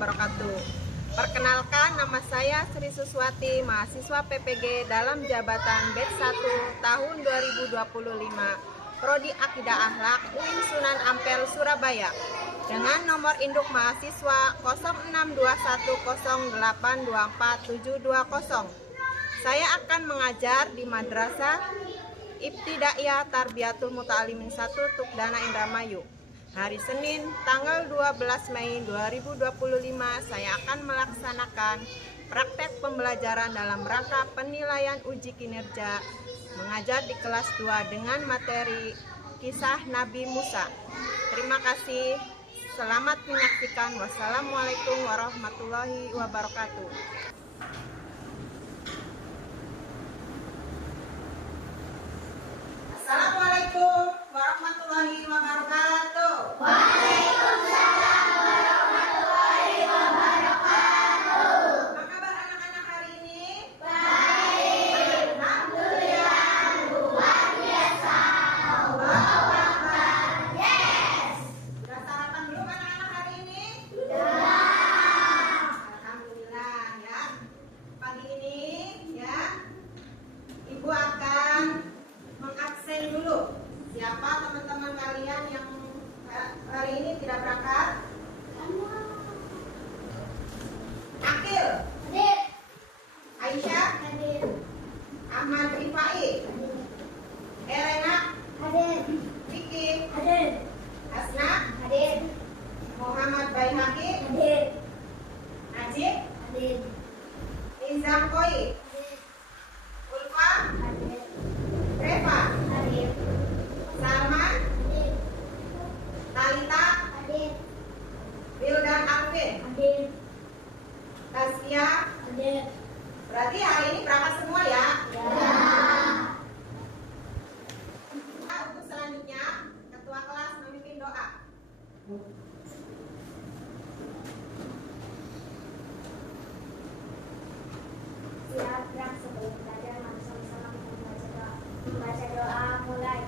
wabarakatuh. Perkenalkan, nama saya Sri Suswati, mahasiswa PPG dalam jabatan Batch 1 tahun 2025, Prodi Akidah Akhlak UIN Sunan Ampel, Surabaya, dengan nomor induk mahasiswa 0621082470. Saya akan mengajar di Madrasah Ibtidaiyah Tarbiyatul Muta'alimin 1 Tukdana Indramayu. Hari Senin tanggal 12 Mei 2025 saya akan melaksanakan praktek pembelajaran dalam rangka penilaian uji kinerja mengajar di kelas 2 dengan materi kisah Nabi Musa. Terima kasih. Selamat menyaksikan. Wassalamualaikum warahmatullahi wabarakatuh. Assalamualaikum warahmatullahi wabarakatuh. Waalaikumsalam warahmatullahi wabarakatuh. Apa kabar anak-anak hari ini? Baik. Alhamdulillah. Luar biasa. Allahu Akbar. Yes. Sudah sarapan belum anak-anak hari ini? Sudah. Alhamdulillah ya. Pagi ini ya, Ibu akan mengabsen dulu. Siapa teman-teman kalian yang hari ini tidak berangkat? Akil, Hadir. Aisyah, Hadir. Ahmad Rifai, Elena, Hadir. Vicky, Hadir. Hasna, Hadir. Muhammad Baihaqi, Hadir. Najib, Hadir. Nizam Koi, Ulfa, Hadir. Reva, Hadir. Salman, Hadir. Talita, Hadir. Wildan Alvin, Hadir. Taskia. Hadir. Berarti hari ini berangkat semua ya? Ya. Untuk selanjutnya, ketua kelas memimpin doa. Siap gerak sebelum belajar, mari sama-sama kita membaca doa. Membaca doa mulai.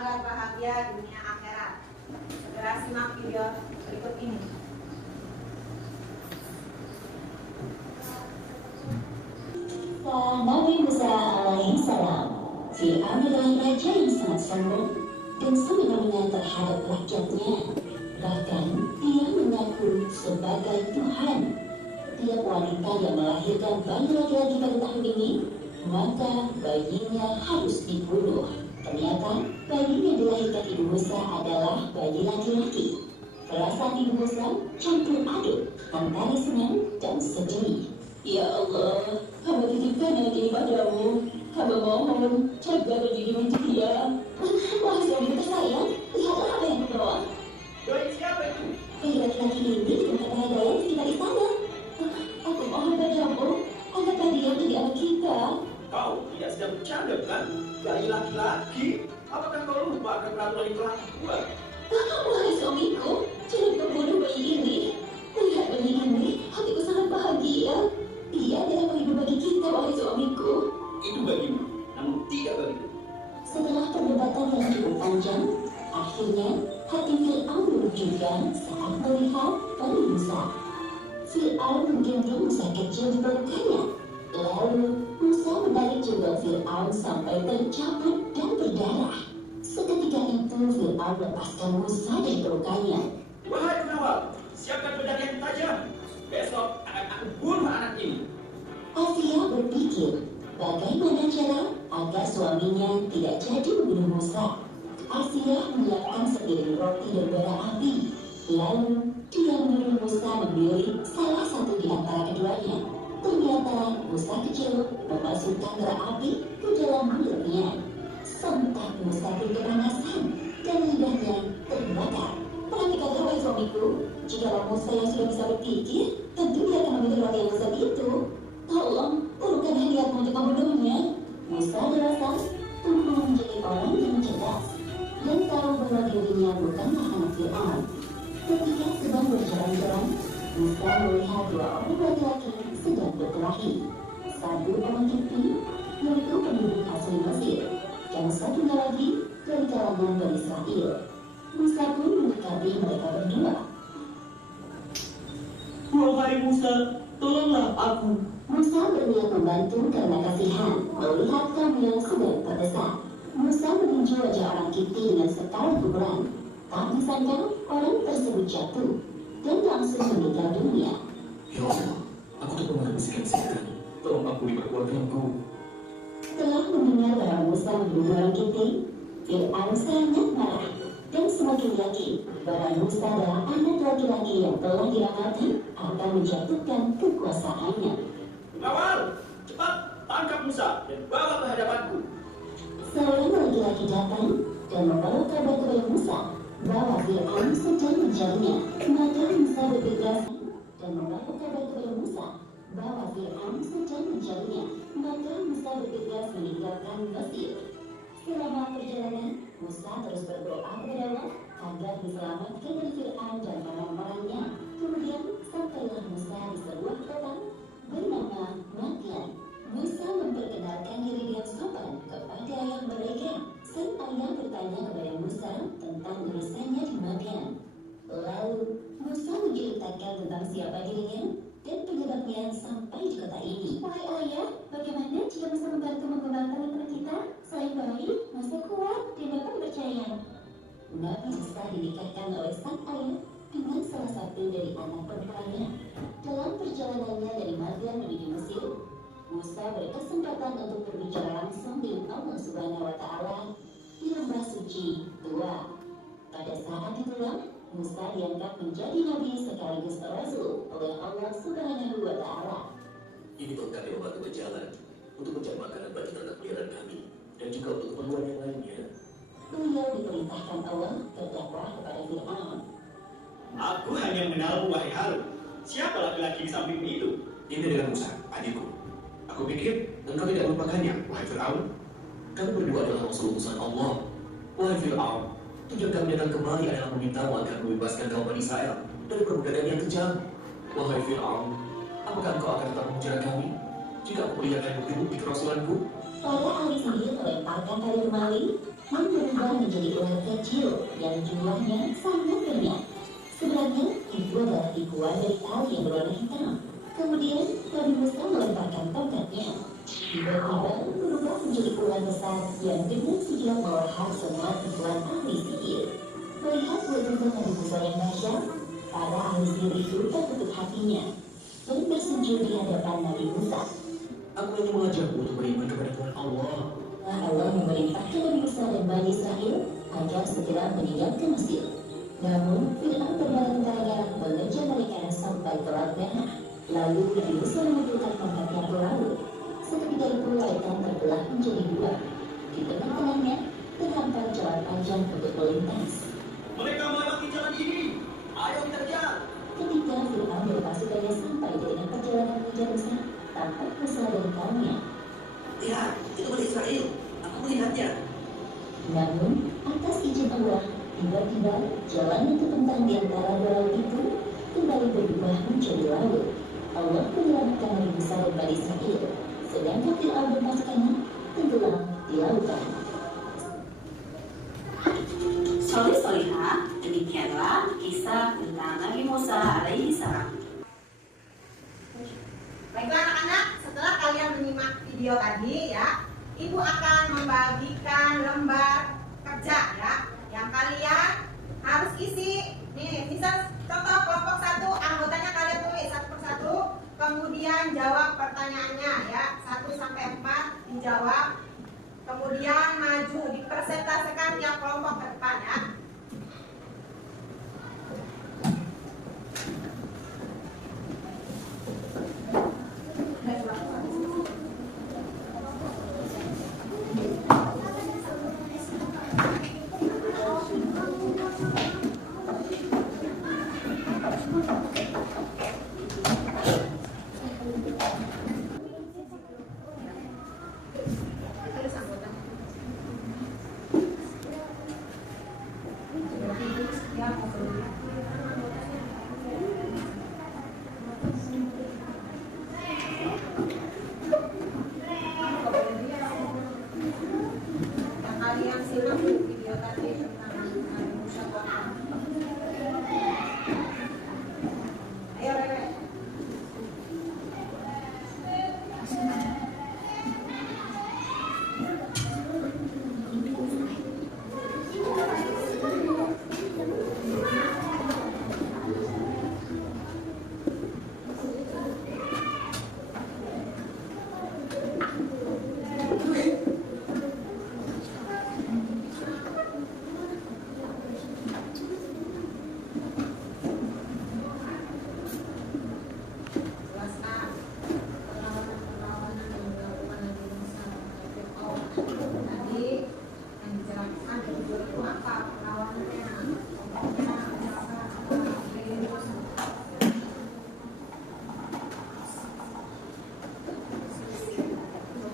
agar bahagia dunia akhirat. Segera simak video berikut ini. Nabi Musa alaihi salam, Fir'aun adalah raja yang sangat sombong dan semena-mena terhadap rakyatnya. Bahkan dia mengaku sebagai Tuhan. Tiap wanita yang melahirkan bayi laki-laki pada tahun ini, maka bayinya harus dibunuh. Ternyata bayi yang dilahirkan Ibu Musa adalah bayi laki-laki. Perasaan Ibu Musa campur aduk antara senang dan sedih. Ya Allah, hamba titipkan anak ini padamu. Hamba mohon, jaga dan lindungi dia. Wahai suami tersayang, lihatlah apa yang kubawa. Bayi siapa itu? Bayi laki-laki ini di tempat berada di sekitar istana. Aku mohon padamu, anggaplah dia menjadi anak kita. Kau tidak sedang bercanda kan? Bayi laki-laki? Apakah kau lupa akan peraturan yang telah dibuat? Wahai suamiku, jangan membunuh bayi ini. Melihat bayi ini, hatiku sangat bahagia. Dia adalah ibu bagi kita, wahai suamiku. Itu bagimu, namun tidak bagiku. Setelah perdebatan yang cukup panjang, akhirnya hati Fir'aun berjuang saat melihat bayi Musa. Fir'aun menggendong Musa kecil di pelukannya. Lalu Musa menarik jubah Fir'aun sampai tercabut dan berdarah. Seketika itu Fir'aun lepaskan Musa dari pelukannya. Wahai pengawal, siapkan pedang yang tajam. Besok akan aku bunuh anak ini. Asia berpikir bagaimana cara agar suaminya tidak jadi membunuh Musa. Asia menyiapkan sepiring roti dan bara api. Lalu dia menyuruh Musa memilih salah satu di antara keduanya. Ternyata Musa kecil memasukkan bara api ke dalam mulutnya. Sontak Musa pun kepanasan dan lidahnya terbakar. Perhatikan wahai suamiku, jika Musa yang sudah bisa berpikir, tentu dia akan memilih roti yang besar itu. Tolong, urutkan niatmu untuk membunuhnya. Musa dewasa, tumbuh menjadi orang yang cerdas dan tahu bahwa dirinya bukanlah anak Fir'aun. Ketika sedang berjalan-jalan, Musa melihat dua orang laki-laki sedang berkelahi. Satu orang Kipti, yaitu penduduk asli Mesir, dan satunya lagi dari kalangan Bani Israel. Musa pun mendekati mereka berdua. Wahai Musa, tolonglah aku. Musa berniat membantu karena kasihan melihat kaum yang sedang terdesak. Musa meninju wajah orang Kipti dengan skala pukulan. Tak disangka orang tersebut jatuh dan langsung meninggal dunia. Ya Allah, aku tak pernah bisikan setan. Tolong ampuni perbuatanku. Setelah mendengar bahwa Musa membunuh orang Kipti, Fir'aun sangat marah dan semakin yakin bahwa Musa adalah anak laki-laki yang telah diramalkan akan menjatuhkan kekuasaannya. Pengawal, cepat tangkap Musa dan bawa ke hadapanku. Seorang laki-laki datang dan membawa kabar kepada Musa bahwa Fir'aun sedang mencarinya. Maka Musa bergegas dan membawa kabar kepada Musa bahwa Fir'aun sedang mencarinya. Maka Musa bergegas meninggalkan Mesir. Selama perjalanan, Musa terus berdoa kepada Allah agar diselamatkan dari Fir'aun dan orang-orangnya. Kemudian sampailah Musa di sebuah kota bernama Madian. Musa memperkenalkan diri dengan sopan kepada ayah mereka. Sang ayah bertanya kepada Musa tentang urusannya di Madian. Lalu Musa menceritakan tentang siapa dirinya dan penyebabnya sampai di kota ini. Wahai ayah, bagaimana jika Musa membantu mengembangkan mitra kita? Selain baik, Musa kuat dan dapat dipercaya. Nabi Musa dinikahkan oleh sang ayah dengan salah satu dari anak perempuannya. Dalam perjalanannya dari Madian menuju Mesir, Musa berkesempatan untuk berbicara langsung dengan Allah Subhanahu wa Ta'ala di lembah suci Tua. Pada saat itulah Musa diangkat menjadi nabi sekaligus rasul oleh Allah Subhanahu wa Ta'ala. Ini kau kami membantu berjalan untuk mencari makanan bagi ternak peliharaan kami dan juga untuk keperluan yang lainnya. Beliau diperintahkan Allah berdakwah kepada Fir'aun. Aku hanya mengenalmu, wahai Harun. Siapa laki-laki di sampingmu itu? Ini adalah Musa, adikku. Aku pikir engkau tidak melupakannya, wahai Fir'aun. Kami berdua adalah musuh utusan Allah. Wahai Fir'aun, tujuan kami datang kemari adalah memintamu agar membebaskan kaum Bani Israel dari perbudakan yang kejam. Wahai Fir'aun, apakah engkau akan tetap mengejar kami jika aku melihat yang berdiri di kerasulanku? Para ahli sihir melemparkan tali maling yang berubah menjadi ular kecil yang jumlahnya sangat banyak. Sebenarnya itu adalah tipuan dari tali yang berwarna hitam. Kemudian Nabi Musa melemparkan tongkatnya. Tiba-tiba berubah menjadi ular besar yang dengan sigap melahap semua tipuan ahli sihir. Melihat wajah Nabi Musa yang dahsyat, para ahli sihir itu tertutup hatinya dan bersujud di hadapan Nabi Musa. Aku hanya mengajakmu untuk beriman kepada Tuhan Allah. Allah memerintahkan Nabi Musa dan Bani Israel agar segera meninggalkan Mesir. Namun, Fir'aun berdarah-darah mengejar mereka sampai ke Laut Merah. Lalu Nabi Musa mengumpulkan tongkatnya ke laut. Sekeping pun lautan terbelah menjadi dua. Di tengah-tengahnya terhampar jalan panjang untuk melintas. Mereka melewati jalan ini. Ayo kita kejar. Ketika Fir'aun dan pasukannya sampai di tengah perjalanan menuju Musa, tampak Musa dan kaumnya. Lihat, itu Bani Israel. Aku melihatnya. Namun, atas izin Allah, tiba-tiba jalan yang terbentang di antara dua laut itu kembali berubah menjadi laut. Allah menyelamatkan Nabi Musa dan Bani Israel, sedangkan Fir'aun dan pasukannya tenggelam di lautan. Soleh-solehah, demikianlah kisah tentang Nabi Musa alaihi salam. Baiklah anak-anak, setelah kalian menyimak video tadi ya, Ibu akan membagikan lembar kerja ya, yang kalian harus isi. Nih, misal contoh kelompok 1, anggotanya kalian tulis satu persatu, kemudian jawab pertanyaannya ya, 1 sampai 4 dijawab, kemudian maju dipresentasikan tiap kelompok ke depan ya. Kalian simak video tadi tentang Nabi Musa. Ayo Rere.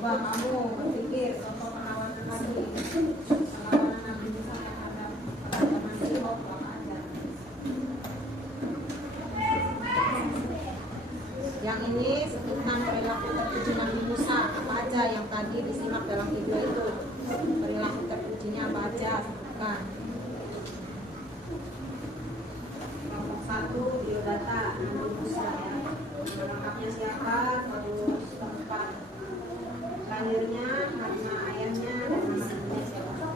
Coba kamu berpikir contoh perlawanan tadi, perlawanan Nabi Musa terhadap kerajaan Sihon apa aja. Yang ini tentang perilaku terpuji Nabi Musa, apa aja yang tadi disimak dalam video itu, perilaku terpujinya apa aja, bukan. Kelompok 1 biodata Nabi Musa ya, lengkapnya siapa, terus tempat lahirnya, nama ayahnya, dan nama ibunya siapa.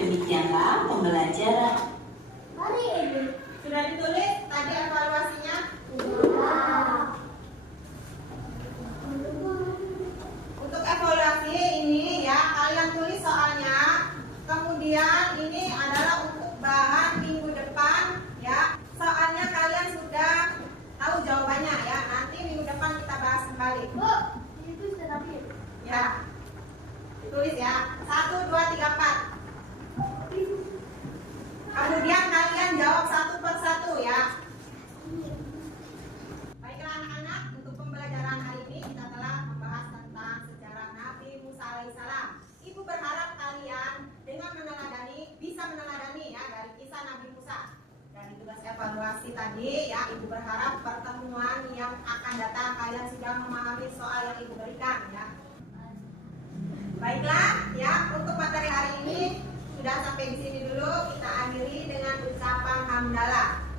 Demikianlah pembelajaran Hari ini. Sudah ditulis tadi evaluasinya? Untuk evaluasi ini ya, kalian tulis soalnya. Kemudian ini adalah untuk bahan minggu depan ya. Soalnya kalian sudah tahu jawabannya ya. Nanti minggu depan kita bahas kembali. Bu, itu sudah tapi. Ya. Tulis ya. 1, 2, 3, 4. Kemudian kalian jawab satu persatu ya. Baiklah anak-anak, untuk pembelajaran hari ini kita telah membahas tentang sejarah Nabi Musa alaihissalam. Ibu berharap kalian dengan bisa meneladani ya dari kisah Nabi Musa. Dari tugas evaluasi tadi ya, ibu berharap pertemuan yang akan datang kalian sudah memahami soal yang ibu berikan ya. Baiklah ya, untuk materi hari ini sudah sampai di sini dulu. Kita akhiri dengan ucapan hamdalah.